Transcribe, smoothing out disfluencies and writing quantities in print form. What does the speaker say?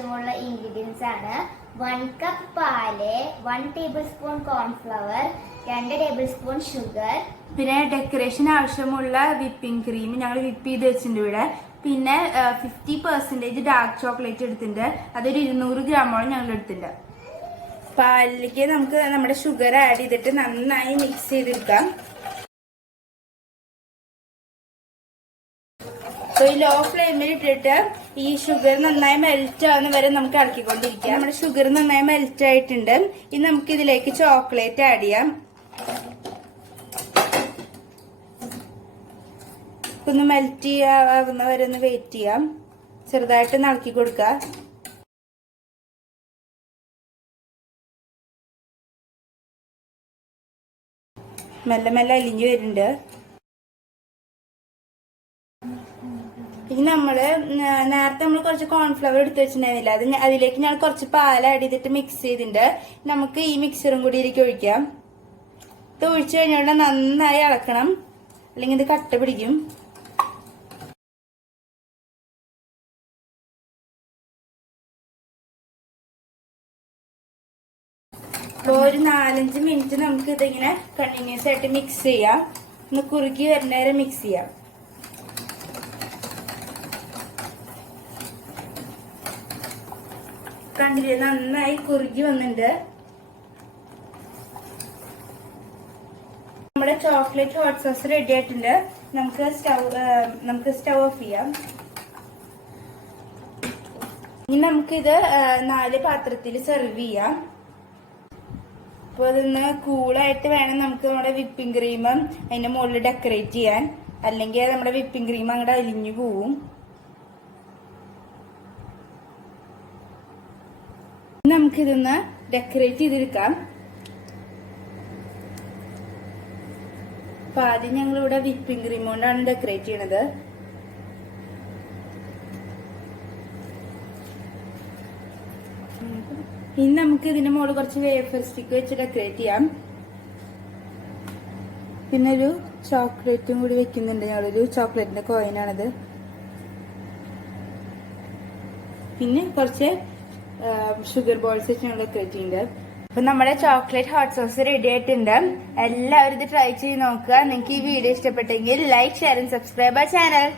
ആവശ്യമുള്ള ഇൻഗ്രീഡിയൻസ് ആണ് 1 കപ്പ് പാല്, 1 table spoon cornflour, 2 table spoon sugar. പിന്നെ ഡെക്കറേഷൻ ആവശ്യമുള്ള വിപ്പിംഗ് ക്രീം ഞങ്ങൾ വിപ്പ് ചെയ്ത് വെച്ചിട്ടുണ്ട് ഇവിടെ. പിന്നെ 50% ഡാർക്ക് ചോക്ലേറ്റ് എടുത്തിട്ടുണ്ട്. അതൊരു 200 ഗ്രാമോളം ഞങ്ങൾ എടുത്തിട്ടുണ്ട്. പാലിലേക്ക് നമുക്ക് നമ്മുടെ ഷുഗർ ആഡ് ചെയ്തിട്ട് നന്നായി മിക്സ് ചെയ്തെടുക്കാം. ഈ ലോ ഫ്ലെയിമിൽ ഇട്ടിട്ട് ഈ ഷുഗർ നന്നായി മെൽറ്റ് ആവുന്ന വരെ നമുക്ക് ഇളക്കിക്കൊണ്ടിരിക്കാം. നമ്മുടെ ഷുഗർ നന്നായി മെൽറ്റ് ആയിട്ടുണ്ട്. ഇനി നമുക്ക് ഇതിലേക്ക് ചോക്ലേറ്റ് ആഡ് ചെയ്യാം. ഒന്ന് മെൽറ്റ് ആവുന്ന വരെ ഒന്ന് വെയിറ്റ് ചെയ്യാം. ചെറുതായിട്ട് ഇളക്കി കൊടുക്കുക. മെല്ലെ മെല്ലെ അലിഞ്ഞു വരുന്നുണ്ട്. ഇനി നേരത്തെ നമ്മൾ കുറച്ച് കോൺഫ്ലവർ എടുത്ത് വെച്ചിട്ടുണ്ടായിരുന്നില്ല, അതിലേക്ക് ഞാൻ കുറച്ച് പാൽ ആഡ് ചെയ്തിട്ട് മിക്സ് ചെയ്തിട്ടുണ്ട്. നമുക്ക് ഈ മിക്സറും കൂടി ഇതിലേക്ക് ഒഴിക്കാം. ഇത് ഒഴിച്ചു കഴിഞ്ഞാൽ നന്നായി ഇളക്കണം, അല്ലെങ്കിൽ ഇത് കട്ട പിടിക്കും. അപ്പോൾ ഒരു 4-5 മിനിറ്റ് നമുക്ക് ഇതിങ്ങനെ കണ്ടിന്യൂസ് ആയിട്ട് മിക്സ് ചെയ്യാം. ഒന്ന് കുറുകി വരുന്ന വരെ മിക്സ് ചെയ്യാം. കണ്ടില്ലേ, നന്നായി കുറുകി വന്നിട്ടുണ്ട്. നമ്മുടെ ചോക്ലേറ്റ് ഹോട്ട് സോസ് റെഡി ആയിട്ടുണ്ട്. നമുക്ക് സ്റ്റൗ ഓഫ് ചെയ്യാം. ഇനി നമുക്കിത് 4 പാത്രത്തിൽ സെർവ് ചെയ്യാം. അപ്പോൾ അതൊന്ന് കൂളായിട്ട് വേണം നമുക്ക് നമ്മുടെ വിപ്പിംഗ് ക്രീം അതിന്റെ മുകളിൽ ഡെക്കറേറ്റ് ചെയ്യാൻ, അല്ലെങ്കിൽ നമ്മുടെ വിപ്പിംഗ് ക്രീം അങ്ങോട്ട് അലിഞ്ഞു പോവും. നമുക്കിതൊന്ന് ഡെക്കറേറ്റ് ചെയ്തെടുക്കാം. അപ്പൊ ആദ്യം ഞങ്ങളിവിടെ വിപ്പിംഗ് ക്രീം കൊണ്ടാണ് ഡെക്കറേറ്റ് ചെയ്യണത്. ഇനി നമുക്ക് ഇതിന്റെ മുകളിൽ കുറച്ച് വേഫർ സ്റ്റിക്ക് വെച്ച് ഡെക്കറേറ്റ് ചെയ്യാം. പിന്നെ ഒരു ചോക്ലേറ്റും കൂടി വെക്കുന്നുണ്ട്. ഞങ്ങളൊരു ചോക്ലേറ്റിന്റെ കോയിനാണത്. പിന്നെ കുറച്ച് ഷുഗർ ബോൾസ് വെച്ച് ഞങ്ങൾ ഡെക്കറേറ്റ് ചെയ്യുന്നുണ്ട്. അപ്പൊ നമ്മുടെ ചോക്ലേറ്റ് ഹോട്ട് സോസ് റെഡി ആയിട്ടുണ്ട്. എല്ലാവരും ഇത് ട്രൈ ചെയ്ത് നോക്കുക. നിങ്ങൾക്ക് ഈ വീഡിയോ ഇഷ്ടപ്പെട്ടെങ്കിൽ like, share and subscribe our channel.